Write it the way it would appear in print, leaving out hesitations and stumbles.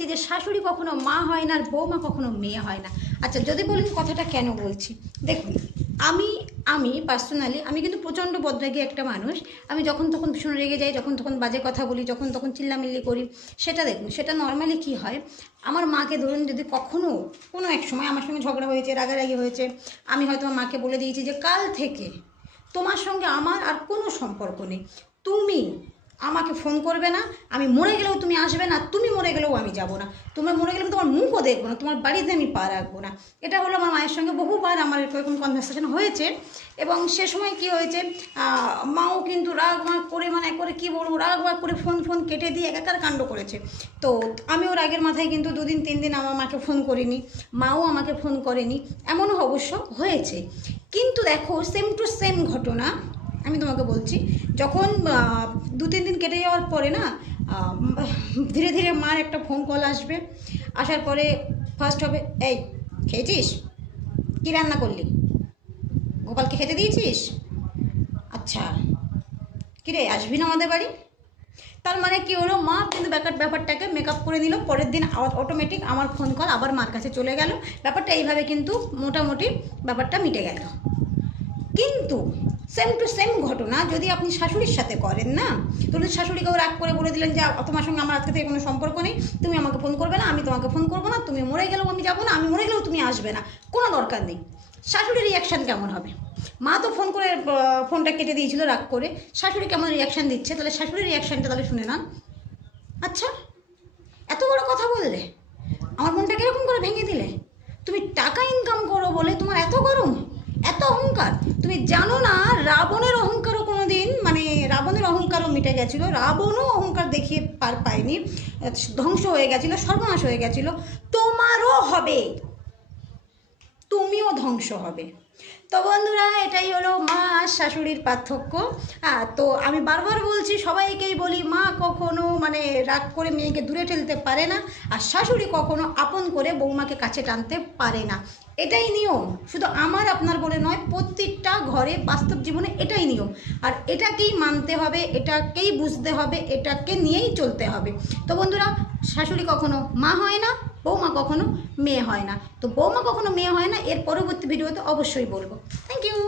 দেখেছি যে শাশুড়ি কখনো মা হয় না আর বৌমা কখনো মেয়ে হয় না। আচ্ছা, যদি বলেন কথাটা কেন বলছি, দেখুন আমি পার্সোনালি আমি কিন্তু প্রচণ্ড বদরাগী একটা মানুষ। আমি যখন তখন ভীষণ রেগে যাই, যখন তখন বাজে কথা বলি, যখন তখন চিল্লামিল্লি করি। সেটা দেখুন, সেটা নর্মালি কী হয়, আমার মাকে ধরুন যদি কখনও কোনো এক সময় আমার সঙ্গে ঝগড়া হয়েছে, রাগারাগি হয়েছে, আমি হয়তো আমার মাকে বলে দিয়েছি যে কাল থেকে তোমার সঙ্গে আমার আর কোনো সম্পর্ক নেই, তুমি আমাকে ফোন করবে না, আমি মরে গেলেও তুমি আসবে না, তুমি মরে গেলেও আমি যাব না, তোমরা মরে গেলেও তোমার মুখও দেখবো না, তোমার বাড়িতে আমি পা রাখবো না। এটা হলো আমার মায়ের সঙ্গে বহুবার আমার এরকম কনভারসেশন হয়েছে। এবং সে সময় কি হয়েছে, মাও কিন্তু রাগ করে করে কী বলবো, রাগ করে ফোন কেটে দিয়ে একাকার কাণ্ড করেছে। তো আমিও রাগের মাথায় কিন্তু 2 দিন 3 দিন আমার মাকে ফোন করিনি, মাও আমাকে ফোন করেনি, এমনও অবশ্য হয়েছে। কিন্তু দেখো, সেম টু সেম ঘটনা আমি তোমাকে বলছি, যখন 2-3 দিন কেটে যাওয়ার পরে না ধীরে ধীরে মার একটা ফোন কল আসবে। আসার পরে ফার্স্ট হবে, এই খেয়েছিস, কী রান্না করলি, গোপালকে খেতে দিয়েছিস, আচ্ছা কিরে আসবি না আমাদের বাড়ি। তার মানে কি হলো, মা কিন্তু ব্যাপারটাকে মেকআপ করে নিল, পরের দিন অটোমেটিক আমার ফোন কল আবার মার কাছে চলে গেল, ব্যাপারটা এইভাবে কিন্তু মোটামুটি ব্যাপারটা মিটে গেল। কিন্তু সেম টু সেম ঘটনা যদি আপনি শাশুড়ির সাথে করেন না, ধরুন শাশুড়িকেও রাগ করে বলে দিলেন যে তোমার সঙ্গে আমার আজকে থেকে কোনো সম্পর্ক নেই, তুমি আমাকে ফোন করবে না, আমি তোমাকে ফোন করবো না, তুমি মরে গেলেও আমি যাবো না, আমি মরে গেলেও তুমি আসবে না, কোনো দরকার নেই। শাশুড়ির রিয়াকশান কেমন হবে? মা তো ফোন করে ফোনটা কেটে দিয়েছিল রাগ করে, শাশুড়ি কেমন রিয়াকশান দিচ্ছে, তাহলে শাশুড়ির রিয়াকশানটা তাহলে শুনে না। আচ্ছা, এত বড় কথা বললে, আমার মনটা কীরকম করে ভেঙে দিলে, তুমি টাকা ইনকাম করো বলে তোমার এত গরম, এত অহংকার। তুমি জানো না রাবণের অহংকারও কোনো দিন, মানে রাবণের অহংকারও মিটে গেছিলো, রাবণও অহংকার দেখিয়ে পার পায়নি, ধ্বংস হয়ে গেছিলো, সর্বনাশ হয়ে গেছিলো, তোমারও হবে, তুমিও ধ্বংস হবে। তো বন্ধুরা, এটাই হলো মা আর শাশুড়ির পার্থক্য। তো আমি বারবার বলছি, সবাইকেই বলি, মা কখনো মানে রাগ করে মেয়েকে দূরে ঠেলতে পারে না, আর শাশুড়ি কখনো আপন করে বৌমাকে কাছে টানতে পারে না। এটাই নিয়ম, শুধু আমার আপনার বলে নয়, প্রত্যেকটা ঘরে বাস্তব জীবনে এটাই নিয়ম। আর এটাকেই মানতে হবে, এটাকেই বুঝতে হবে, এটাকে নিয়েই চলতে হবে। তো বন্ধুরা, শাশুড়ি কখনো মা হয় না, বৌমা কখনো মেয়ে হয় না। তো বৌমা কখনো মেয়ে হয় না এর পরবর্তী ভিডিওতে অবশ্যই বলবো। Thank you.